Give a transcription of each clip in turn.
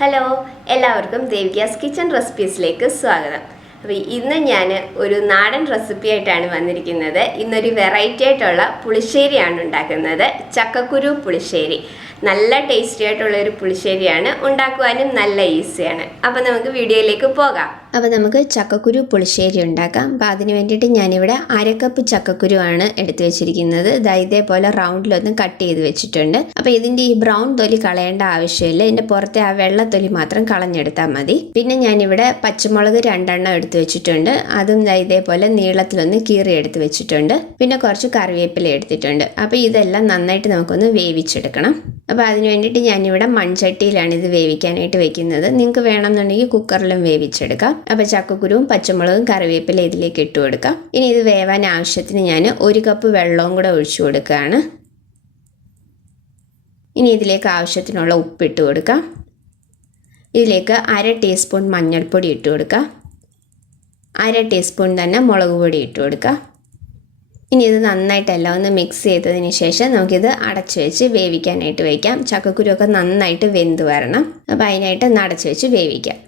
Hello, എല്ലാവർക്കും Devika's kitchen റെസിപ്പീസിലേക്ക് സ്വാഗതം. അപ്പോൾ ഇന്ന് ഞാൻ ഒരു നാടൻ റെസിപ്പി ആയിട്ടാണ് വന്നിരിക്കുന്നത്. ഇന്നൊരു വെറൈറ്റി ആയിട്ടുള്ള പുളിശ്ശേരിയാണ് ഉണ്ടാക്കുന്നത്. ചക്കക്കുരു പുളിശ്ശേരി. നല്ല ടേസ്റ്റി ആയിട്ടുള്ളൊരു പുളിശ്ശേരിയാണ്, ഉണ്ടാക്കുവാനും നല്ല ഈസിയാണ്. അപ്പോൾ നമുക്ക് വീഡിയോയിലേക്ക് പോകാം. അപ്പോൾ നമുക്ക് ചക്കക്കുരു പുളിശ്ശേരി ഉണ്ടാക്കാം. അപ്പോൾ അതിന് വേണ്ടിയിട്ട് ഞാനിവിടെ 1/2 കപ്പ് ചക്കക്കുരു ആണ് എടുത്തു വെച്ചിരിക്കുന്നത്. ഇതേപോലെ റൗണ്ടിലൊന്ന് കട്ട് ചെയ്ത് വെച്ചിട്ടുണ്ട്. അപ്പോൾ ഇതിൻ്റെ ഈ ബ്രൗൺ തൊലി കളയേണ്ട ആവശ്യമില്ല, ഇതിൻ്റെ പുറത്തെ ആ വെള്ള തൊലി മാത്രം കളഞ്ഞെടുത്താൽ മതി. പിന്നെ ഞാനിവിടെ പച്ചമുളക് 2 എണ്ണം എടുത്ത് വെച്ചിട്ടുണ്ട്. അതും ഇതേപോലെ നീളത്തിലൊന്ന് കീറി എടുത്ത് വെച്ചിട്ടുണ്ട്. പിന്നെ കുറച്ച് കറിവേപ്പില എടുത്തിട്ടുണ്ട്. അപ്പോൾ ഇതെല്ലാം നന്നായിട്ട് നമുക്കൊന്ന് വേവിച്ചെടുക്കണം. അപ്പോൾ അതിന് വേണ്ടിയിട്ട് ഞാനിവിടെ മൺചട്ടിയിലാണ് ഇത് വേവിക്കാനായിട്ട് വെക്കുന്നത്. നിങ്ങൾക്ക് വേണമെന്നുണ്ടെങ്കിൽ കുക്കറിലും വേവിച്ചെടുക്കാം. അപ്പോൾ ചക്കക്കുരുവും പച്ചമുളകും കറിവേപ്പില ഇതിലേക്ക് ഇട്ട് കൊടുക്കാം. ഇനി ഇത് വേവാൻ ആവശ്യത്തിന് ഞാൻ 1 കപ്പ് വെള്ളവും കൂടെ ഒഴിച്ചു കൊടുക്കുകയാണ്. ഇനി ഇതിലേക്ക് ആവശ്യത്തിനുള്ള ഉപ്പിട്ട് കൊടുക്കാം. ഇതിലേക്ക് 1/2 ടീസ്പൂൺ മഞ്ഞൾപ്പൊടി ഇട്ട് കൊടുക്കാം. 1/2 ടീസ്പൂൺ തന്നെ മുളക് പൊടി ഇട്ട് കൊടുക്കാം. ഇനി ഇത് നന്നായിട്ടെല്ലാം ഒന്ന് മിക്സ് ചെയ്തതിന് ശേഷം നമുക്കിത് അടച്ചു വെച്ച് വേവിക്കാനായിട്ട് വയ്ക്കാം. ചക്കക്കുരുവൊക്കെ നന്നായിട്ട് വെന്ത് വരണം. അപ്പോൾ അതിനായിട്ട് അടച്ചു വെച്ച് വേവിക്കാം.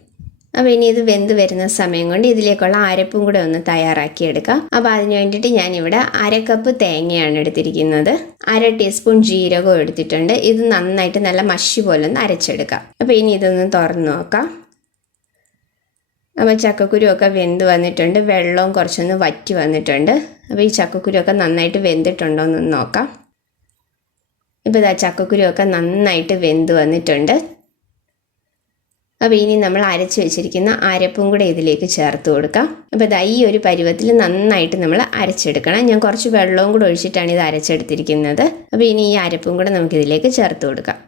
അപ്പോൾ ഇനി ഇത് വെന്ത് വരുന്ന സമയം കൊണ്ട് ഇതിലേക്കുള്ള അരപ്പും കൂടെ ഒന്ന് തയ്യാറാക്കിയെടുക്കാം. അപ്പോൾ അതിന് വേണ്ടിയിട്ട് ഞാനിവിടെ 1/2 കപ്പ് തേങ്ങയാണ് എടുത്തിരിക്കുന്നത്. 1/2 ടീസ്പൂൺ ജീരകവും എടുത്തിട്ടുണ്ട്. ഇത് നന്നായിട്ട് നല്ല മഷി പോലെ ഒന്ന് അരച്ചെടുക്കാം. അപ്പോൾ ഇനി ഇതൊന്ന് തുറന്ന് നോക്കാം. അപ്പോൾ ചക്കക്കുരുവൊക്കെ വെന്ത് വന്നിട്ടുണ്ട്, വെള്ളവും കുറച്ചൊന്ന് വറ്റി വന്നിട്ടുണ്ട്. അപ്പോൾ ഈ ചക്കക്കുരുവൊക്കെ നന്നായിട്ട് വെന്തിട്ടുണ്ടോ എന്നൊന്ന് നോക്കാം. ഇപ്പോൾ ഇതാ ചക്കക്കുരുവൊക്കെ നന്നായിട്ട് വെന്ത് വന്നിട്ടുണ്ട്. അപ്പോൾ ഇനി നമ്മൾ അരച്ച് വെച്ചിരിക്കുന്ന അരപ്പും കൂടെ ഇതിലേക്ക് ചേർത്ത് കൊടുക്കാം. അപ്പോൾ ഇതാ ഈ ഒരു പരുവത്തിൽ നന്നായിട്ട് നമ്മൾ അരച്ചെടുക്കണം. ഞാൻ കുറച്ച് വെള്ളവും കൂടെ ഒഴിച്ചിട്ടാണ് ഇത് അരച്ചെടുത്തിരിക്കുന്നത്. അപ്പോൾ ഇനി ഈ അരപ്പും കൂടെ നമുക്കിതിലേക്ക് ചേർത്ത് കൊടുക്കാം.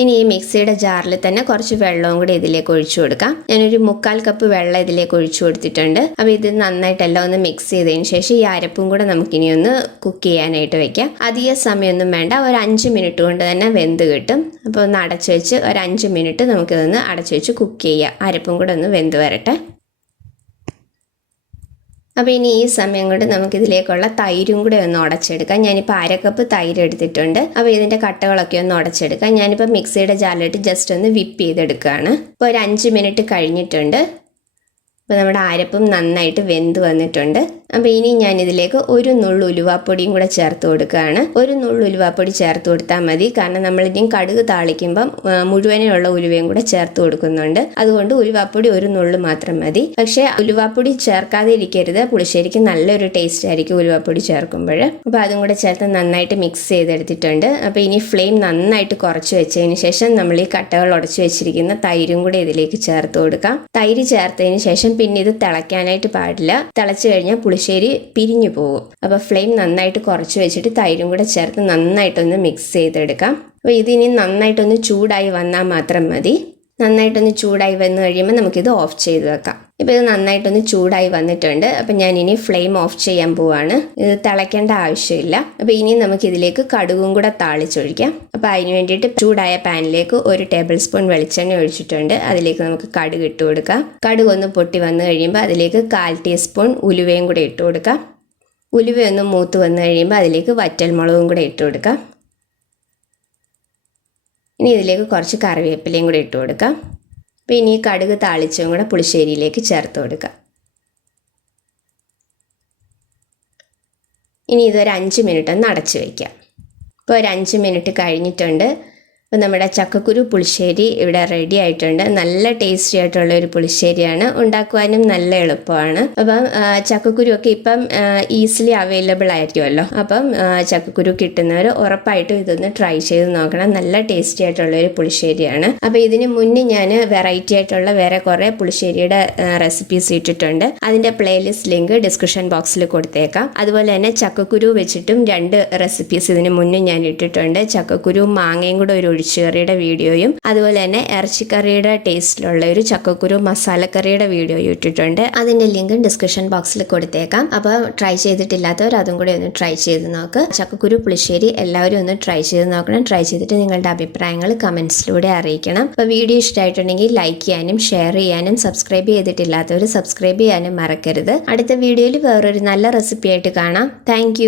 ഇനി ഈ മിക്സിയുടെ ജാറിൽ തന്നെ കുറച്ച് വെള്ളവും കൂടി ഇതിലേക്ക് ഒഴിച്ചു കൊടുക്കാം. ഞാനൊരു 3/4 കപ്പ് വെള്ളം ഇതിലേക്ക് ഒഴിച്ചു കൊടുത്തിട്ടുണ്ട്. അപ്പോൾ ഇത് നന്നായിട്ടെല്ലാം ഒന്ന് മിക്സ് ചെയ്തതിന് ശേഷം ഈ അരപ്പും കൂടെ നമുക്കിനി ഒന്ന് കുക്ക് ചെയ്യാനായിട്ട് വെക്കാം. അധികം സമയമൊന്നും വേണ്ട, ഒരു 5 മിനിറ്റ് കൊണ്ട് തന്നെ വെന്ത് കിട്ടും. അപ്പോൾ ഒന്ന് അടച്ചു വെച്ച് ഒരു 5 മിനിറ്റ് നമുക്കിതൊന്ന് അടച്ചു വെച്ച് കുക്ക് ചെയ്യാം. അരപ്പും കൂടെ ഒന്ന് വെന്ത് വരട്ടെ. അപ്പോൾ ഇനി ഈ സമയം കൊണ്ട് നമുക്കിതിലേക്കുള്ള തൈരും കൂടെ ഒന്ന് ഉടച്ചെടുക്കാം. ഞാനിപ്പോൾ 1/2 കപ്പ് തൈര് എടുത്തിട്ടുണ്ട്. അപ്പോൾ ഇതിൻ്റെ കട്ടകളൊക്കെ ഒന്ന് ഉടച്ചെടുക്കാം. ഞാനിപ്പോൾ മിക്സിയുടെ ജാറിലിട്ട് ജസ്റ്റ് ഒന്ന് വിപ്പ് ചെയ്തെടുക്കുകയാണ്. ഇപ്പോൾ ഒരു 5 മിനിറ്റ് കഴിഞ്ഞിട്ടുണ്ട്. അപ്പോൾ നമ്മുടെ അരപ്പും നന്നായിട്ട് വെന്ത് വന്നിട്ടുണ്ട്. അപ്പോൾ ഇനി ഞാനിതിലേക്ക് ഒരു നുള്ളു ഉലുവാപ്പൊടിയും കൂടെ ചേർത്ത് കൊടുക്കുകയാണ്. ഒരു നുള്ളു ഉലുവാപ്പൊടി ചേർത്ത് കൊടുത്താൽ മതി, കാരണം നമ്മളിനി കടുക് താളിക്കുമ്പം മുഴുവനുള്ള ഉലുവയും കൂടെ ചേർത്ത് കൊടുക്കുന്നുണ്ട്. അതുകൊണ്ട് ഉലുവാപ്പൊടി ഒരു നുള്ളു മാത്രം മതി. പക്ഷേ ഉലുവാപ്പൊടി ചേർക്കാതെ ഇരിക്കരുത്, പുളിശ്ശേരിക്ക് നല്ലൊരു ടേസ്റ്റ് ആയിരിക്കും ഉലുവാപ്പൊടി ചേർക്കുമ്പോൾ. അപ്പോൾ അതും കൂടെ ചേർത്ത് നന്നായിട്ട് മിക്സ് ചെയ്തെടുത്തിട്ടുണ്ട്. അപ്പോൾ ഇനി ഫ്ലെയിം നന്നായിട്ട് കുറച്ച് വെച്ചതിന് ശേഷം നമ്മൾ ഈ കട്ടകൾ ഉടച്ചു വെച്ചിരിക്കുന്ന തൈരും കൂടെ ഇതിലേക്ക് ചേർത്ത് കൊടുക്കാം. തൈര് ചേർത്തതിന് ശേഷം പിന്നെ ഇത് തിളയ്ക്കാനായിട്ട് പാടില്ല. തിളച്ച് കഴിഞ്ഞാൽ പുളിശ്ശേരി പിരിഞ്ഞു പോകും. അപ്പോൾ ഫ്ലെയിം നന്നായിട്ട് കുറച്ച് വെച്ചിട്ട് തൈരും കൂടെ ചേർത്ത് നന്നായിട്ടൊന്ന് മിക്സ് ചെയ്തെടുക്കാം. അപ്പോൾ ഇതിനി നന്നായിട്ടൊന്ന് ചൂടായി വന്നാൽ മാത്രം മതി. നന്നായിട്ടൊന്ന് ചൂടായി വന്നു കഴിയുമ്പോൾ നമുക്കിത് ഓഫ് ചെയ്ത് വെക്കാം. ഇപ്പോൾ ഇത് നന്നായിട്ടൊന്ന് ചൂടായി വന്നിട്ടുണ്ട്. അപ്പം ഞാനിനി ഫ്ലെയിം ഓഫ് ചെയ്യാൻ പോവാണ്. ഇത് തിളയ്ക്കേണ്ട ആവശ്യമില്ല. അപ്പോൾ ഇനി നമുക്കിതിലേക്ക് കടുകും കൂടെ താളിച്ചൊഴിക്കാം. അപ്പോൾ അതിന് വേണ്ടിയിട്ട് ചൂടായ പാനിലേക്ക് 1 ടേബിൾ സ്പൂൺ വെളിച്ചെണ്ണ ഒഴിച്ചിട്ടുണ്ട്. അതിലേക്ക് നമുക്ക് കടുക് ഇട്ട് കൊടുക്കാം. കടുക് ഒന്ന് പൊട്ടി വന്നു കഴിയുമ്പോൾ അതിലേക്ക് 1/4 ടീസ്പൂൺ ഉലുവയും കൂടെ ഇട്ട് കൊടുക്കാം. ഉലുവയൊന്ന് മൂത്ത് വന്നു കഴിയുമ്പോൾ അതിലേക്ക് വറ്റൽമുളകും കൂടെ ഇട്ട് കൊടുക്കാം. ഇനി ഇതിലേക്ക് കുറച്ച് കറിവേപ്പിലയും കൂടെ ഇട്ട് കൊടുക്കാം. അപ്പോൾ ഇനി കടുക് താളിച്ചും കൂടെ പുളിശ്ശേരിയിലേക്ക് ചേർത്ത് കൊടുക്കാം. ഇനി ഇതൊരു 5 മിനിറ്റ് ഒന്ന് അടച്ച് വയ്ക്കാം. ഇപ്പോൾ ഒരു 5 മിനിറ്റ് കഴിഞ്ഞിട്ടുണ്ട്. അപ്പോൾ നമ്മുടെ ചക്കക്കുരു പുളിശ്ശേരി ഇവിടെ റെഡി ആയിട്ടുണ്ട്. നല്ല ടേസ്റ്റി ആയിട്ടുള്ള ഒരു പുളിശ്ശേരിയാണ്, ഉണ്ടാക്കുവാനും നല്ല എളുപ്പമാണ്. അപ്പം ചക്കക്കുരുവൊക്കെ ഇപ്പം ഈസിലി അവൈലബിൾ ആയിരിക്കുമല്ലോ. അപ്പം ചക്കക്കുരു കിട്ടുന്നവർ ഉറപ്പായിട്ടും ഇതൊന്ന് ട്രൈ ചെയ്ത് നോക്കണം. നല്ല ടേസ്റ്റി ആയിട്ടുള്ള ഒരു പുളിശ്ശേരിയാണ്. അപ്പോൾ ഇതിന് മുന്നേ ഞാൻ വെറൈറ്റി ആയിട്ടുള്ള വേറെ കുറേ പുളിശ്ശേരിയുടെ റെസിപ്പീസ് ഇട്ടിട്ടുണ്ട്. അതിൻ്റെ പ്ലേലിസ്റ്റ് ലിങ്ക് ഡിസ്ക്രിപ്ഷൻ ബോക്സിൽ കൊടുത്തേക്കാം. അതുപോലെ തന്നെ ചക്കക്കുരു വെച്ചിട്ടും 2 റെസിപ്പീസ് ഇതിന് മുന്നേ ഞാൻ ഇട്ടിട്ടുണ്ട്. ചക്കക്കുരു മാങ്ങയും കൂടെ ഒഴിച്ച് ഒഴിച്ചു കറിയുടെ വീഡിയോയും അതുപോലെ തന്നെ ഇറച്ചിക്കറിയുടെ ടേസ്റ്റിലുള്ള ഒരു ചക്കക്കുരു മസാലക്കറിയുടെ വീഡിയോയും ഇട്ടിട്ടുണ്ട്. അതിന്റെ ലിങ്ക് ഡിസ്ക്രിപ്ഷൻ ബോക്സിൽ കൊടുത്തേക്കാം. അപ്പോൾ ട്രൈ ചെയ്തിട്ടില്ലാത്തവർ അതും കൂടി ഒന്ന് ട്രൈ ചെയ്ത് നോക്ക്. ചക്കക്കുരു പുളിശ്ശേരി എല്ലാവരും ഒന്ന് ട്രൈ ചെയ്ത് നോക്കണം. ട്രൈ ചെയ്തിട്ട് നിങ്ങളുടെ അഭിപ്രായങ്ങൾ കമന്റ്സിലൂടെ അറിയിക്കണം. അപ്പോൾ വീഡിയോ ഇഷ്ടമായിട്ടുണ്ടെങ്കിൽ ലൈക്ക് ചെയ്യാനും ഷെയർ ചെയ്യാനും സബ്സ്ക്രൈബ് ചെയ്തിട്ടില്ലാത്തവർ സബ്സ്ക്രൈബ് ചെയ്യാനും മറക്കരുത്. അടുത്ത വീഡിയോയിൽ വേറൊരു നല്ല റെസിപ്പി ആയിട്ട് കാണാം. താങ്ക്